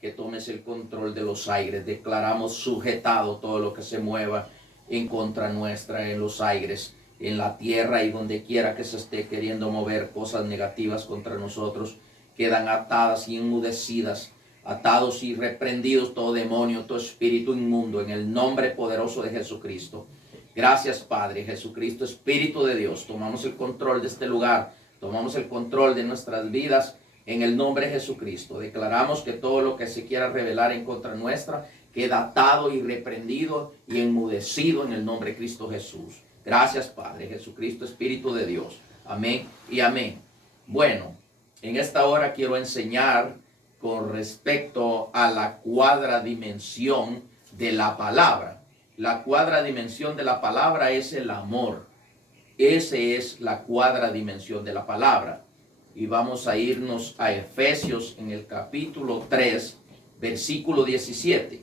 que tomes el control de los aires. Declaramos sujetado todo lo que se mueva en contra nuestra, en los aires, en la tierra y donde quiera que se esté queriendo mover cosas negativas contra nosotros. Quedan atadas y enmudecidas, atados y reprendidos todo demonio, todo espíritu inmundo, en el nombre poderoso de Jesucristo. Gracias, Padre Jesucristo, Espíritu de Dios. Tomamos el control de este lugar, tomamos el control de nuestras vidas en el nombre de Jesucristo. Declaramos que todo lo que se quiera revelar en contra nuestra queda atado y reprendido y enmudecido en el nombre de Cristo Jesús. Gracias, Padre Jesucristo, Espíritu de Dios. Amén y amén. Bueno, en esta hora quiero enseñar con respecto a la cuadradimensión de la palabra. La cuadradimensión de la palabra es el amor. Esa es la cuadradimensión de la palabra. Y vamos a irnos a Efesios en el capítulo 3, versículo 17.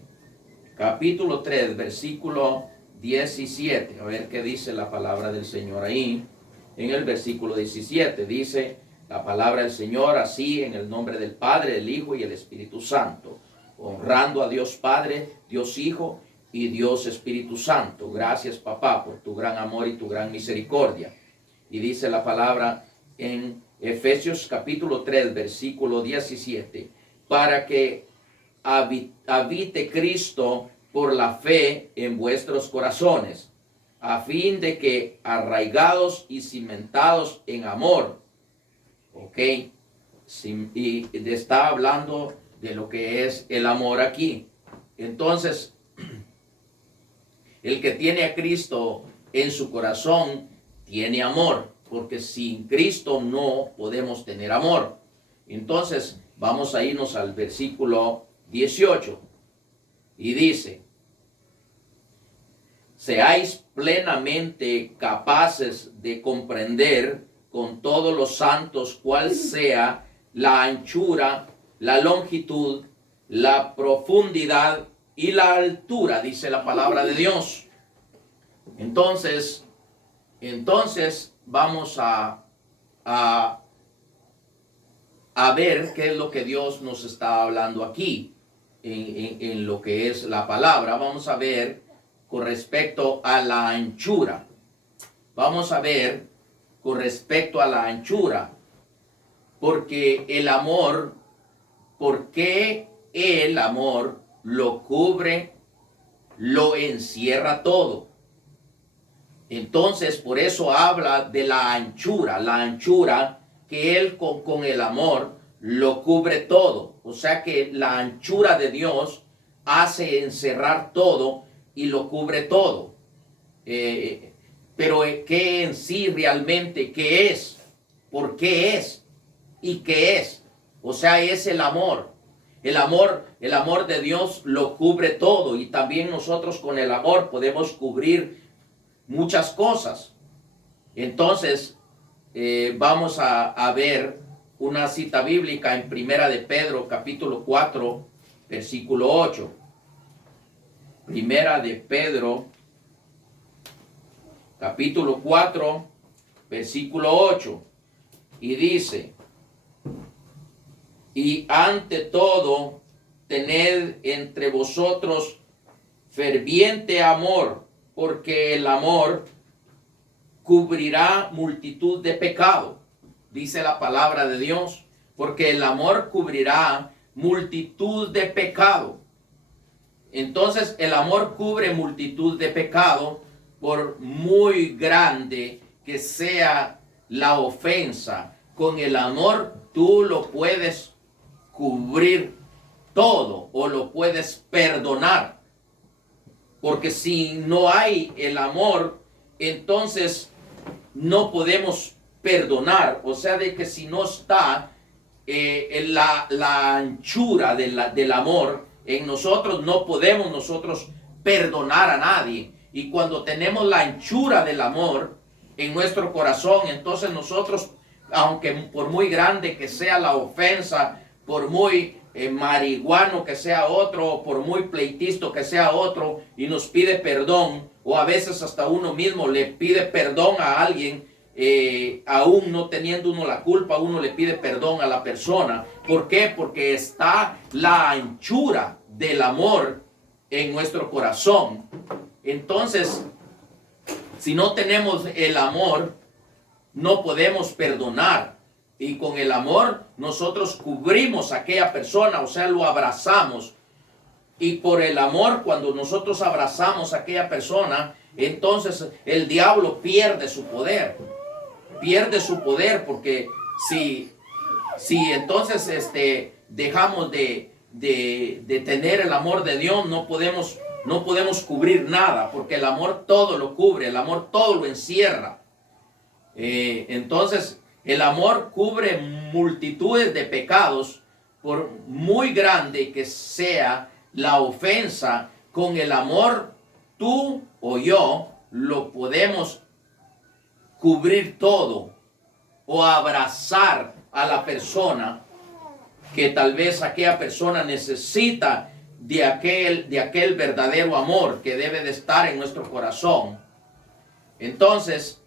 Capítulo 3, versículo 17. A ver qué dice la palabra del Señor ahí. En el versículo 17 dice la palabra del Señor así: en el nombre del Padre, del Hijo y el Espíritu Santo, honrando a Dios Padre, Dios Hijo y Dios Espíritu Santo. Gracias, papá, por tu gran amor y tu gran misericordia. Y dice la palabra en Efesios capítulo 3, versículo 17, para que habite Cristo por la fe en vuestros corazones, a fin de que arraigados y cimentados en amor, ¿ok? Y está hablando de lo que es el amor aquí. Entonces, el que tiene a Cristo en su corazón tiene amor, porque sin Cristo no podemos tener amor. Entonces, vamos a irnos al versículo 18. Y dice: seáis plenamente capaces de comprender con todos los santos cuál sea la anchura, la longitud, la profundidad y la altura, dice la palabra de Dios. Entonces vamos a ver qué es lo que Dios nos está hablando aquí en lo que es la palabra. Vamos a ver con respecto a la anchura. Vamos a ver con respecto a la anchura, porque el amor, porque el amor lo cubre, lo encierra todo. Entonces, por eso habla de la anchura que Él con el amor lo cubre todo. O sea que la anchura de Dios hace encerrar todo y lo cubre todo. Pero ¿qué en sí realmente? ¿Qué es? ¿Por qué es? ¿Y qué es? O sea, es el amor. El amor de Dios lo cubre todo, y también nosotros con el amor podemos cubrir muchas cosas. Entonces, vamos a ver una cita bíblica en Primera de Pedro, capítulo 4, versículo 8. Primera de Pedro, capítulo 4, versículo 8. Y dice: y ante todo, tened entre vosotros ferviente amor, porque el amor cubrirá multitud de pecado. Dice la palabra de Dios, porque el amor cubrirá multitud de pecado. Entonces, el amor cubre multitud de pecado, por muy grande que sea la ofensa. Con el amor tú lo puedes cubrir todo, o lo puedes perdonar. Porque si no hay el amor, entonces no podemos perdonar. O sea, de que si no está la anchura del amor en nosotros, no podemos nosotros perdonar a nadie. Y cuando tenemos la anchura del amor en nuestro corazón, entonces nosotros, aunque por muy grande que sea la ofensa, por muy marihuano que sea otro, por muy pleitisto que sea otro, y nos pide perdón, o a veces hasta uno mismo le pide perdón a alguien, aún no teniendo uno la culpa, uno le pide perdón a la persona. ¿Por qué? Porque está la anchura del amor en nuestro corazón. Entonces, si no tenemos el amor, no podemos perdonar. Y con el amor nosotros cubrimos a aquella persona, o sea, lo abrazamos. Y por el amor, cuando nosotros abrazamos a aquella persona, entonces el diablo pierde su poder. Pierde su poder, porque si entonces dejamos de tener el amor de Dios, no podemos cubrir nada, porque el amor todo lo cubre, el amor todo lo encierra. Entonces el amor cubre multitudes de pecados, por muy grande que sea la ofensa. Con el amor, tú o yo lo podemos cubrir todo, o abrazar a la persona, que tal vez aquella persona necesita de aquel verdadero amor que debe de estar en nuestro corazón. Entonces,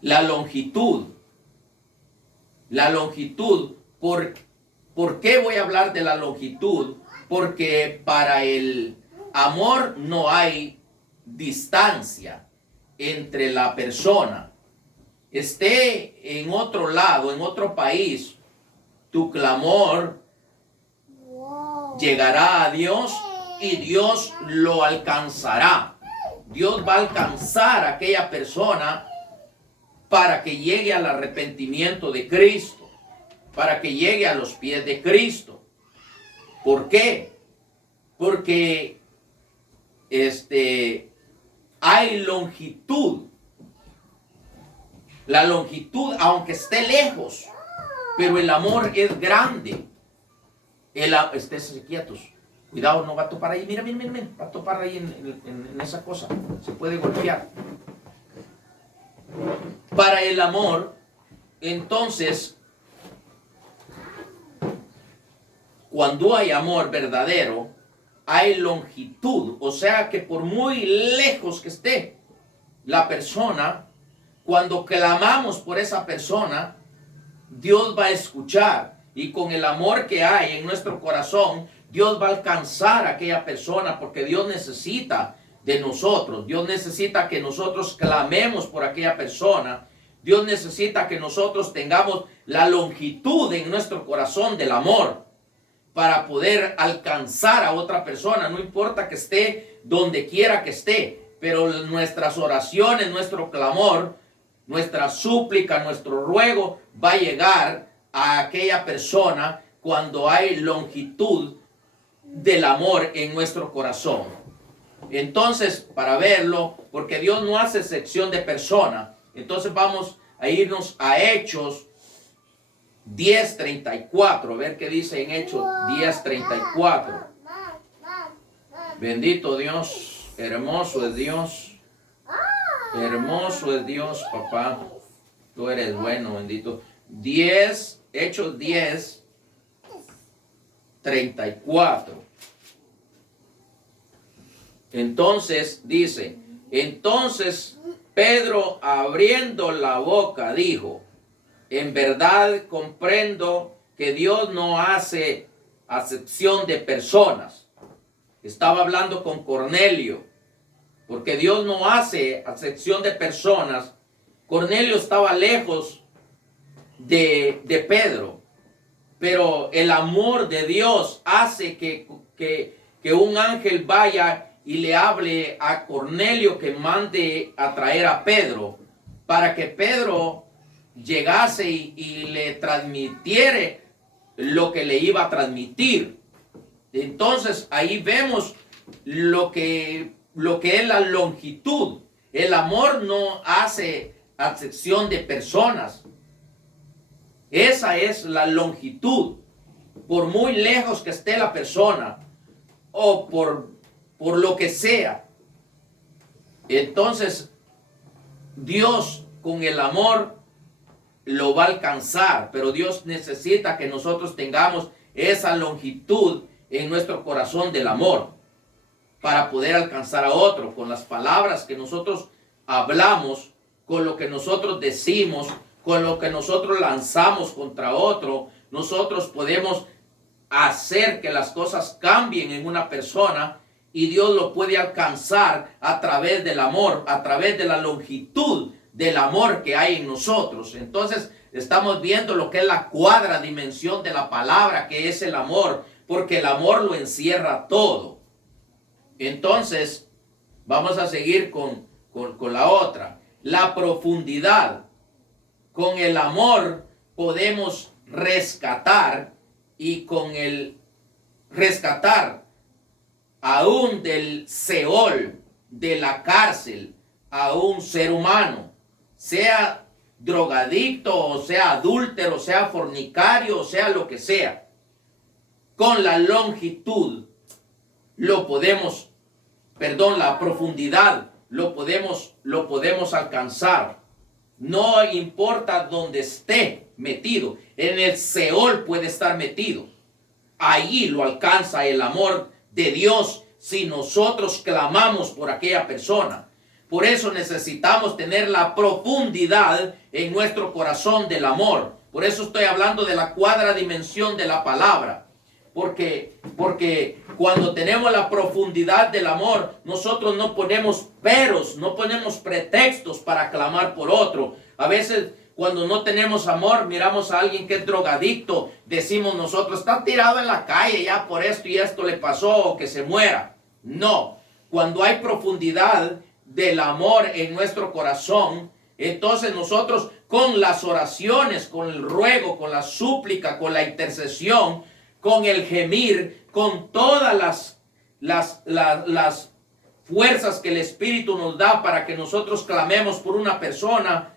la longitud, ¿por qué voy a hablar de la longitud? Porque para el amor no hay distancia entre la persona. Esté en otro lado, en otro país, tu clamor llegará a Dios y Dios lo alcanzará. Dios va a alcanzar a aquella persona para que llegue al arrepentimiento de Cristo, para que llegue a los pies de Cristo. ¿Por qué? Porque hay longitud. La longitud, aunque esté lejos, pero el amor es grande. Esténse quietos. Cuidado, no va a topar ahí. Mira, va a topar ahí en esa cosa. Se puede golpear. Para el amor, entonces, cuando hay amor verdadero, hay longitud. O sea que por muy lejos que esté la persona, cuando clamamos por esa persona, Dios va a escuchar. Y con el amor que hay en nuestro corazón, Dios va a alcanzar a aquella persona, porque Dios necesita de nosotros. Dios necesita que nosotros clamemos por aquella persona. Dios necesita que nosotros tengamos la longitud en nuestro corazón del amor para poder alcanzar a otra persona. No importa que esté donde quiera que esté, pero nuestras oraciones, nuestro clamor, nuestra súplica, nuestro ruego va a llegar a aquella persona cuando hay longitud del amor en nuestro corazón. Entonces, para verlo, porque Dios no hace excepción de persona, entonces vamos a irnos a Hechos 10:34, a ver qué dice en Hechos 10:34. Bendito Dios, hermoso es Dios, hermoso es Dios, papá, tú eres bueno, bendito. Hechos 10:34. Entonces dice, entonces Pedro, abriendo la boca, dijo: en verdad comprendo que Dios no hace acepción de personas. Estaba hablando con Cornelio, porque Dios no hace acepción de personas. Cornelio estaba lejos de Pedro, pero el amor de Dios hace que un ángel vaya y le hable a Cornelio que mande a traer a Pedro, para que Pedro llegase y le transmitiere lo que le iba a transmitir. Entonces ahí vemos lo que es la longitud. El amor no hace acepción de personas. Esa es la longitud. Por muy lejos que esté la persona, o por lo que sea. Entonces Dios con el amor lo va a alcanzar, pero Dios necesita que nosotros tengamos esa longitud en nuestro corazón del amor. para poder alcanzar a otro. Con las palabras que nosotros hablamos, con lo que nosotros decimos, con lo que nosotros lanzamos contra otro, nosotros podemos hacer que las cosas cambien en una persona, y Dios lo puede alcanzar a través del amor, a través de la longitud del amor que hay en nosotros. Entonces estamos viendo lo que es la cuadra dimensión de la palabra, que es el amor, porque el amor lo encierra todo. Entonces vamos a seguir con la otra, la profundidad. Con el amor podemos rescatar, y con el rescatar aún del Seol, de la cárcel, a un ser humano, sea drogadicto, o sea adúltero, sea fornicario, o sea lo que sea. Con la longitud lo podemos, la profundidad lo podemos alcanzar. No importa dónde esté metido, en el Seol puede estar metido. Allí lo alcanza el amor de Dios si nosotros clamamos por aquella persona. Por eso necesitamos tener la profundidad en nuestro corazón del amor. Por eso estoy hablando de la cuadra dimensión de la palabra. Porque cuando tenemos la profundidad del amor, nosotros no ponemos peros, no ponemos pretextos para clamar por otro. A veces cuando no tenemos amor, miramos a alguien que es drogadicto, decimos nosotros, está tirado en la calle ya por esto y esto le pasó, o que se muera. No, cuando hay profundidad del amor en nuestro corazón, entonces nosotros con las oraciones, con el ruego, con la súplica, con la intercesión, con el gemir, con todas las fuerzas que el Espíritu nos da para que nosotros clamemos por una persona,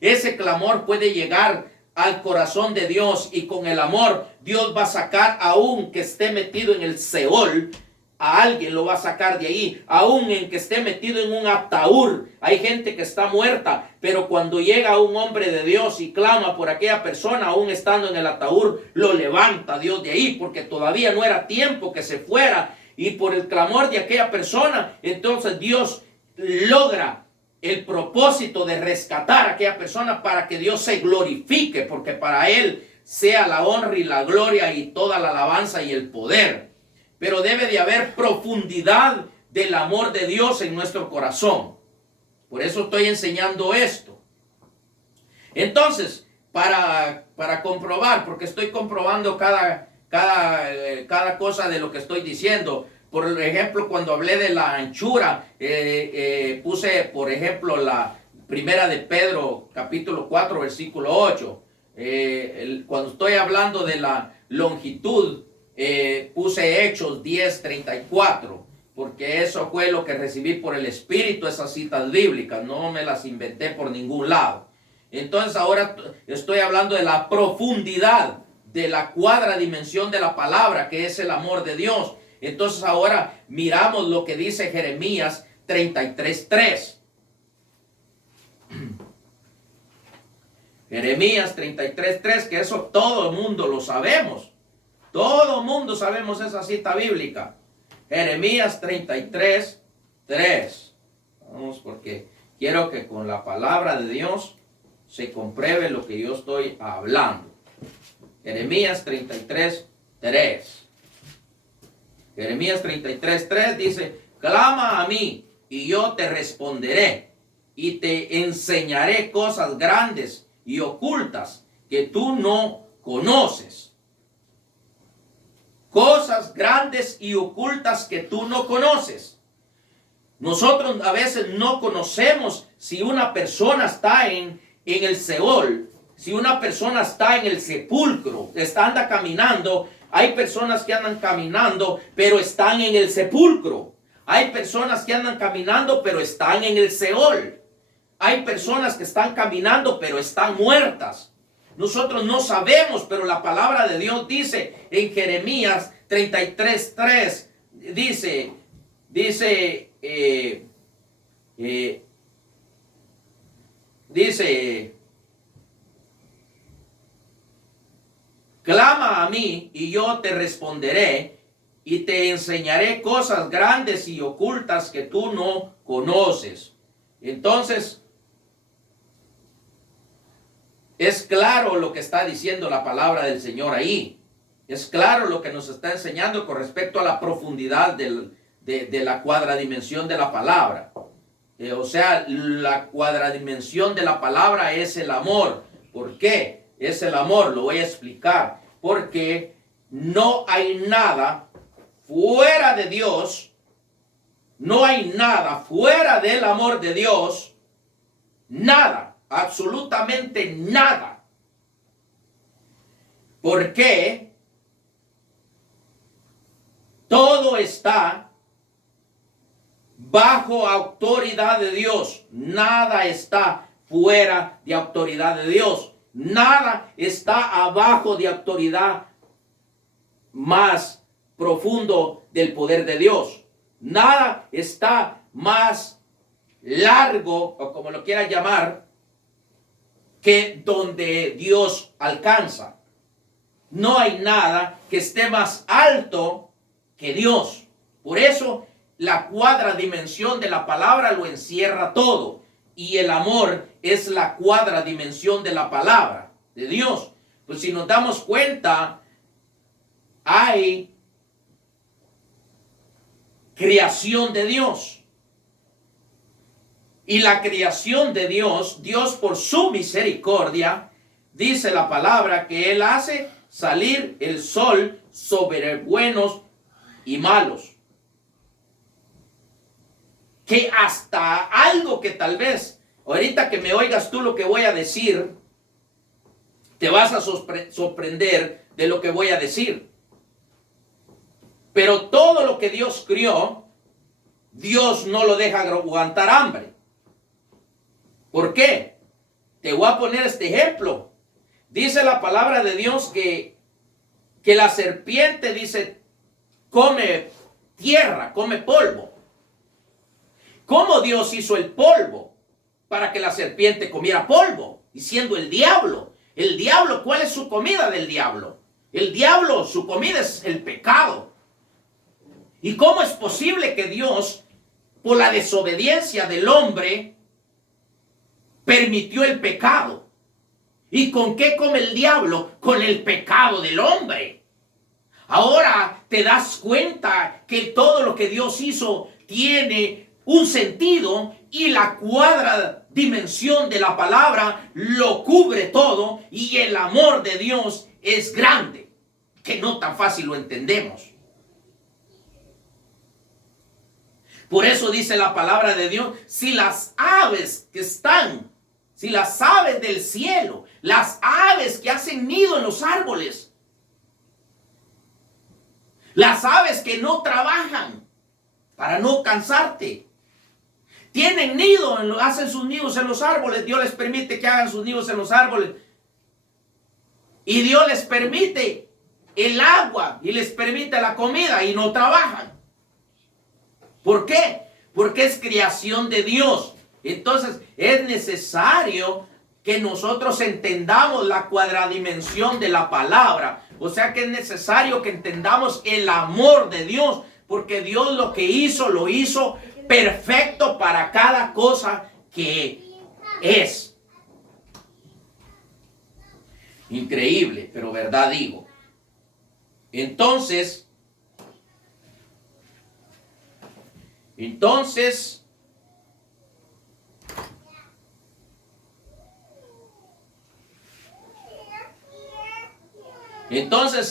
ese clamor puede llegar al corazón de Dios, y con el amor Dios va a sacar, aún que esté metido en el Seol, a alguien lo va a sacar de ahí, aún en que esté metido en un ataúd. Hay gente que está muerta, pero cuando llega un hombre de Dios y clama por aquella persona, aún estando en el ataúd, lo levanta Dios de ahí, porque todavía no era tiempo que se fuera, y por el clamor de aquella persona, entonces Dios logra el propósito de rescatar a aquella persona para que Dios se glorifique, porque para Él sea la honra y la gloria y toda la alabanza y el poder. Pero debe de haber profundidad del amor de Dios en nuestro corazón. Por eso estoy enseñando esto. Entonces, para comprobar, porque estoy comprobando cada cosa de lo que estoy diciendo. Por ejemplo, cuando hablé de la anchura, puse, por ejemplo, la primera de Pedro, capítulo 4, versículo 8. Cuando estoy hablando de la longitud, puse Hechos 10:34, porque eso fue lo que recibí por el Espíritu, esas citas bíblicas, no me las inventé por ningún lado. Entonces ahora estoy hablando de la profundidad, de la cuadra dimensión de la palabra, que es el amor de Dios. Entonces ahora miramos lo que dice Jeremías 33:3. Jeremías 33:3, que eso todo el mundo lo sabemos. Todo el mundo sabemos esa cita bíblica. Jeremías 33:3. Vamos, porque quiero que con la palabra de Dios se compruebe lo que yo estoy hablando. Jeremías 33:3. Jeremías 33:3 dice: clama a mí y yo te responderé y te enseñaré cosas grandes y ocultas que tú no conoces. Cosas grandes y ocultas que tú no conoces. Nosotros a veces no conocemos si una persona está en el Seol, si una persona está en el sepulcro, anda caminando. Hay personas que andan caminando, pero están en el sepulcro. Hay personas que andan caminando, pero están en el Seol. Hay personas que están caminando, pero están muertas. Nosotros no sabemos, pero la palabra de Dios dice en Jeremías 33:3, dice, clama a mí y yo te responderé y te enseñaré cosas grandes y ocultas que tú no conoces. Entonces, es claro lo que está diciendo la palabra del Señor ahí. Es claro lo que nos está enseñando con respecto a la profundidad de la cuadradimensión de la palabra. O sea, la cuadradimensión de la palabra es el amor. ¿Por qué? Es el amor, lo voy a explicar. Porque no hay nada fuera de Dios, no hay nada fuera del amor de Dios, nada. Absolutamente nada. ¿Por qué? Todo está bajo autoridad de Dios. Nada está fuera de autoridad de Dios. Nada está abajo de autoridad más profundo del poder de Dios. Nada está más largo, o como lo quieran llamar, que donde Dios alcanza. No hay nada que esté más alto que Dios. Por eso la cuadradimensión de la palabra lo encierra todo. Y el amor es la cuadradimensión de la palabra de Dios. Pues si nos damos cuenta, hay creación de Dios. Y la creación de Dios, Dios por su misericordia, dice la palabra que Él hace salir el sol sobre buenos y malos. Que hasta algo que tal vez, ahorita que me oigas tú lo que voy a decir, te vas a sorprender de lo que voy a decir. Pero todo lo que Dios crió, Dios no lo deja aguantar hambre. ¿Por qué? Te voy a poner este ejemplo. Dice la palabra de Dios que la serpiente, dice, come tierra, come polvo. ¿Cómo Dios hizo el polvo? Para que la serpiente comiera polvo, y siendo el diablo. El diablo, ¿cuál es su comida del diablo? El diablo, su comida es el pecado. ¿Y cómo es posible que Dios, por la desobediencia del hombre, permitió el pecado? ¿Y con qué come el diablo? Con el pecado del hombre. Ahora te das cuenta que todo lo que Dios hizo tiene un sentido, y la cuadradimensión de la palabra lo cubre todo, y el amor de Dios es grande, que no tan fácil lo entendemos. Por eso dice la palabra de Dios, si las aves del cielo, las aves que hacen nido en los árboles, las aves que no trabajan para no cansarte, tienen nido, hacen sus nidos en los árboles. Dios les permite que hagan sus nidos en los árboles. Y Dios les permite el agua y les permite la comida y no trabajan. ¿Por qué? Porque es creación de Dios. Entonces es necesario que nosotros entendamos la cuadradimensión de la palabra. O sea que es necesario que entendamos el amor de Dios, porque Dios lo que hizo, lo hizo perfecto para cada cosa que es. Increíble, pero verdad digo. Entonces,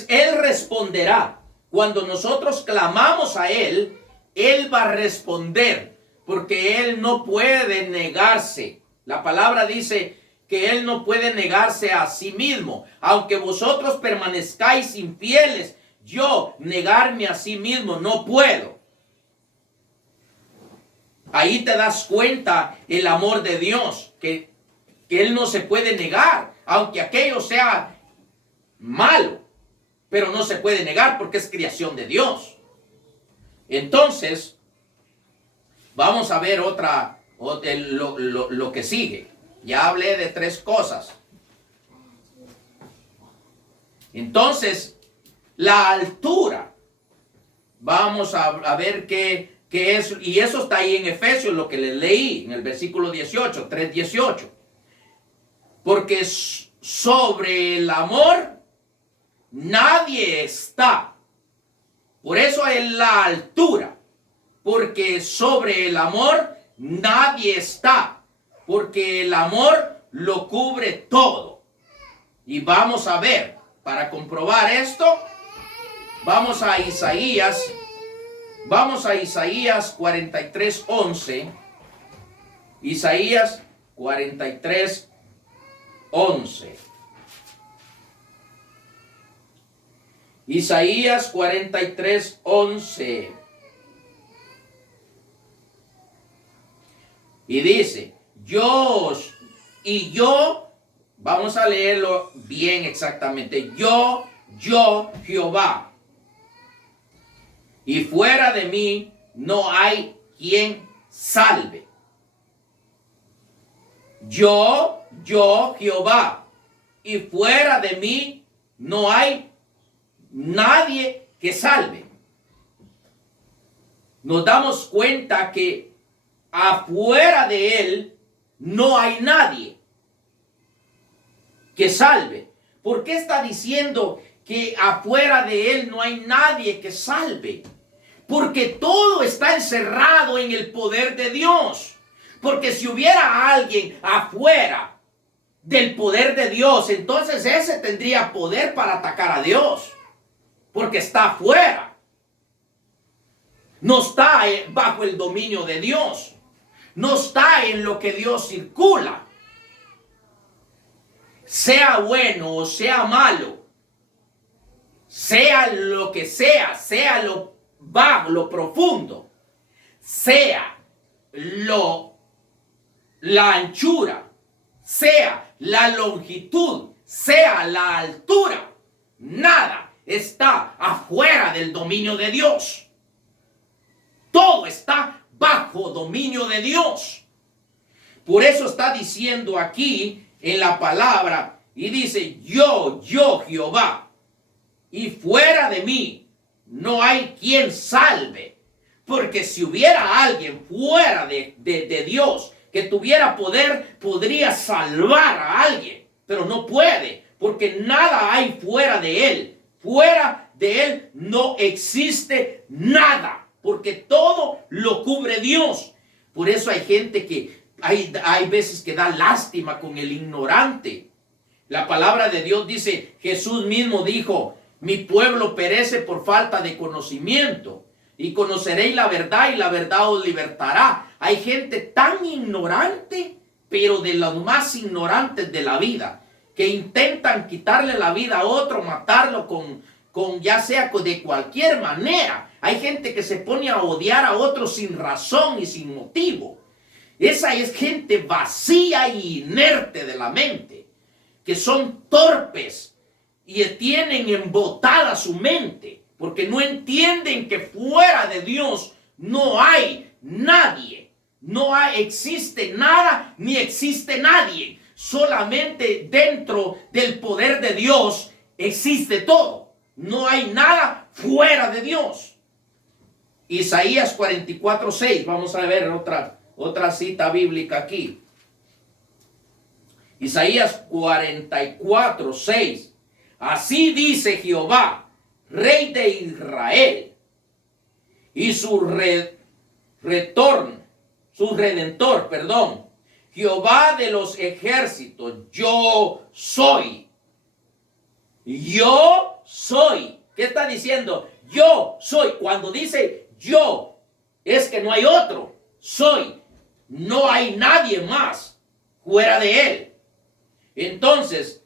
Él responderá. Cuando nosotros clamamos a Él, Él va a responder, porque Él no puede negarse. La palabra dice que Él no puede negarse a sí mismo. Aunque vosotros permanezcáis infieles, yo negarme a sí mismo no puedo. Ahí te das cuenta el amor de Dios, que Él no se puede negar, aunque aquello sea malo, pero no se puede negar porque es creación de Dios. Entonces, vamos a ver lo que sigue. Ya hablé de 3 cosas. Entonces, la altura Vamos a ver qué es. Y eso está ahí en Efesios, lo que les leí en el versículo 18, 3:18. Porque sobre el amor nadie está. Por eso es la altura. Porque sobre el amor nadie está. Porque el amor lo cubre todo. Y vamos a ver, para comprobar esto, vamos a Isaías 43:11. Isaías 43:11. Isaías 43:11. Y dice, yo, vamos a leerlo bien exactamente. Yo, Jehová, y fuera de mí no hay quien salve. Yo, Jehová, y fuera de mí no hay nadie que salve. Nos damos cuenta que afuera de él no hay nadie que salve. ¿Por qué está diciendo que afuera de él no hay nadie que salve? Porque todo está encerrado en el poder de Dios. Porque si hubiera alguien afuera del poder de Dios, entonces ese tendría poder para atacar a Dios. Porque está afuera. No está bajo el dominio de Dios. No está en lo que Dios circula. Sea bueno o sea malo, sea lo que sea lo bajo, lo profundo, sea la anchura, sea la longitud, sea la altura, nada está afuera del dominio de Dios. Todo está bajo dominio de Dios. Por eso está diciendo aquí en la palabra, y dice, yo Jehová, y fuera de mí no hay quien salve. Porque si hubiera alguien fuera de Dios que tuviera poder, podría salvar a alguien, pero no puede, porque nada hay fuera de él. Fuera de él no existe nada, porque todo lo cubre Dios. Por eso hay gente que hay veces que da lástima con el ignorante. La palabra de Dios dice, Jesús mismo dijo, mi pueblo perece por falta de conocimiento, y conoceréis la verdad y la verdad os libertará. Hay gente tan ignorante, pero de los más ignorantes de la vida, que intentan quitarle la vida a otro, matarlo con ya sea de cualquier manera. Hay gente que se pone a odiar a otro sin razón y sin motivo. Esa es gente vacía y inerte de la mente, que son torpes y tienen embotada su mente, porque no entienden que fuera de Dios no hay nadie, existe nada ni existe nadie. Solamente dentro del poder de Dios existe todo. No hay nada fuera de Dios. Isaías 44:6, vamos a ver otra cita bíblica aquí. Isaías 44:6. Así dice Jehová, Rey de Israel, y su redentor, Jehová de los ejércitos, yo soy. Yo soy. ¿Qué está diciendo? Yo soy. Cuando dice yo, es que no hay otro. Soy. No hay nadie más fuera de él. Entonces,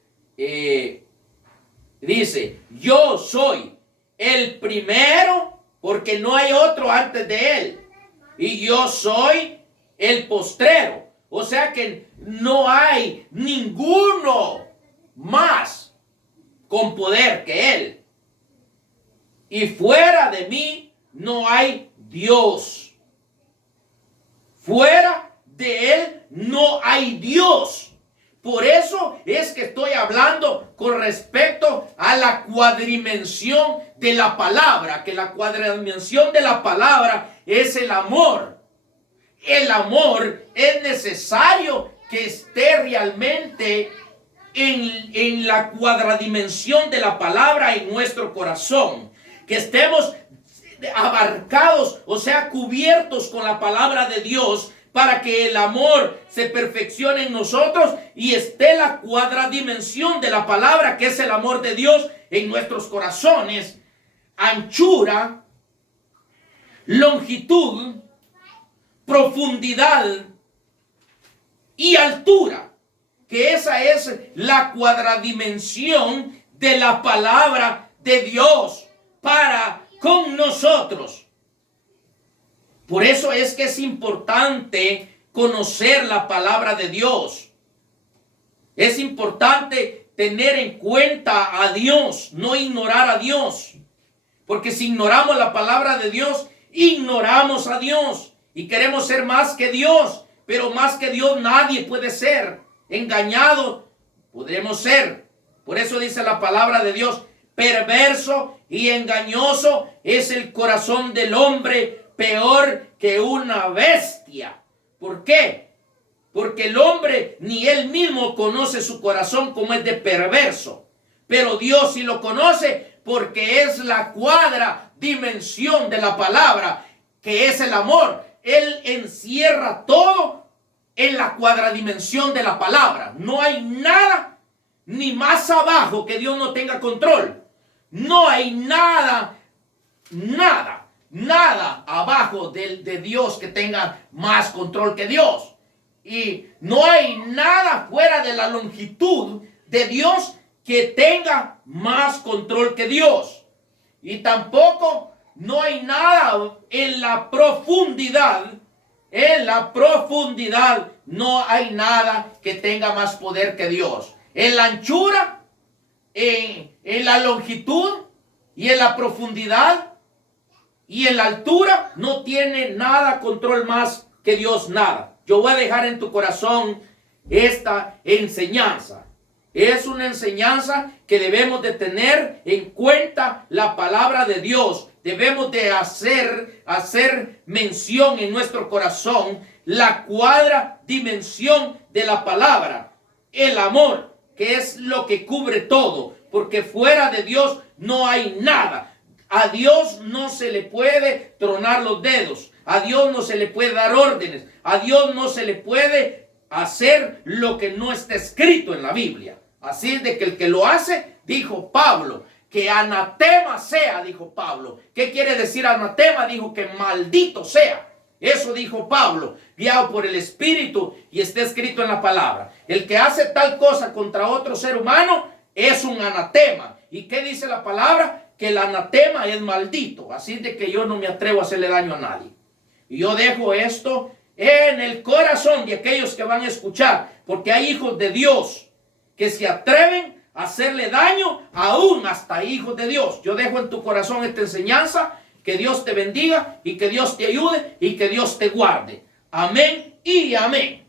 dice, yo soy el primero, porque no hay otro antes de él. Y yo soy el postrero. O sea que no hay ninguno más con poder que él. Y fuera de mí no hay Dios. Fuera de él no hay Dios. Por eso es que estoy hablando con respecto a la cuadrimensión de la palabra, que la cuadrimensión de la palabra es el amor. El amor es necesario que esté realmente en la cuadradimensión de la palabra en nuestro corazón, que estemos abarcados, o sea, cubiertos con la palabra de Dios, para que el amor se perfeccione en nosotros y esté la cuadradimensión de la palabra, que es el amor de Dios, en nuestros corazones. Anchura, longitud, profundidad y altura, que esa es la cuadradimensión de la palabra de Dios para con nosotros. Por eso es que es importante conocer la palabra de Dios. Es importante tener en cuenta a Dios, no ignorar a Dios. Porque si ignoramos la palabra de Dios, ignoramos a Dios y queremos ser más que Dios. Pero más que Dios nadie puede ser. Engañado podremos ser. Por eso dice la palabra de Dios: perverso y engañoso es el corazón del hombre, peor que una bestia. ¿Por qué? Porque el hombre ni él mismo conoce su corazón, como es de perverso. Pero Dios sí lo conoce, porque es la cuadradimensión de la palabra, que es el amor. Él encierra todo en la cuadradimensión de la palabra. No hay nada ni más abajo que Dios no tenga control. No hay nada abajo de Dios que tenga más control que Dios. Y no hay nada fuera de la longitud de Dios que tenga más control que Dios. Y tampoco no hay nada en la profundidad. En la profundidad no hay nada que tenga más poder que Dios. En la anchura, en la longitud y en la profundidad y en la altura no tiene nada control más que Dios, nada. Yo voy a dejar en tu corazón esta enseñanza. Es una enseñanza que debemos de tener en cuenta la palabra de Dios. Debemos de hacer mención en nuestro corazón la cuadradimensión de la palabra. El amor, que es lo que cubre todo, porque fuera de Dios no hay nada. A Dios no se le puede tronar los dedos. A Dios no se le puede dar órdenes. A Dios no se le puede hacer lo que no está escrito en la Biblia. Así es de que el que lo hace, dijo Pablo, que anatema sea, dijo Pablo. ¿Qué quiere decir anatema? Dijo que maldito sea. Eso dijo Pablo, guiado por el Espíritu, y está escrito en la palabra. El que hace tal cosa contra otro ser humano es un anatema. ¿Y qué dice la palabra? Que el anatema es maldito. Así de que yo no me atrevo a hacerle daño a nadie. Y yo dejo esto en el corazón de aquellos que van a escuchar, porque hay hijos de Dios que se atreven a hacerle daño aún hasta hijos de Dios. Yo dejo en tu corazón esta enseñanza. Que Dios te bendiga y que Dios te ayude y que Dios te guarde. Amén y amén.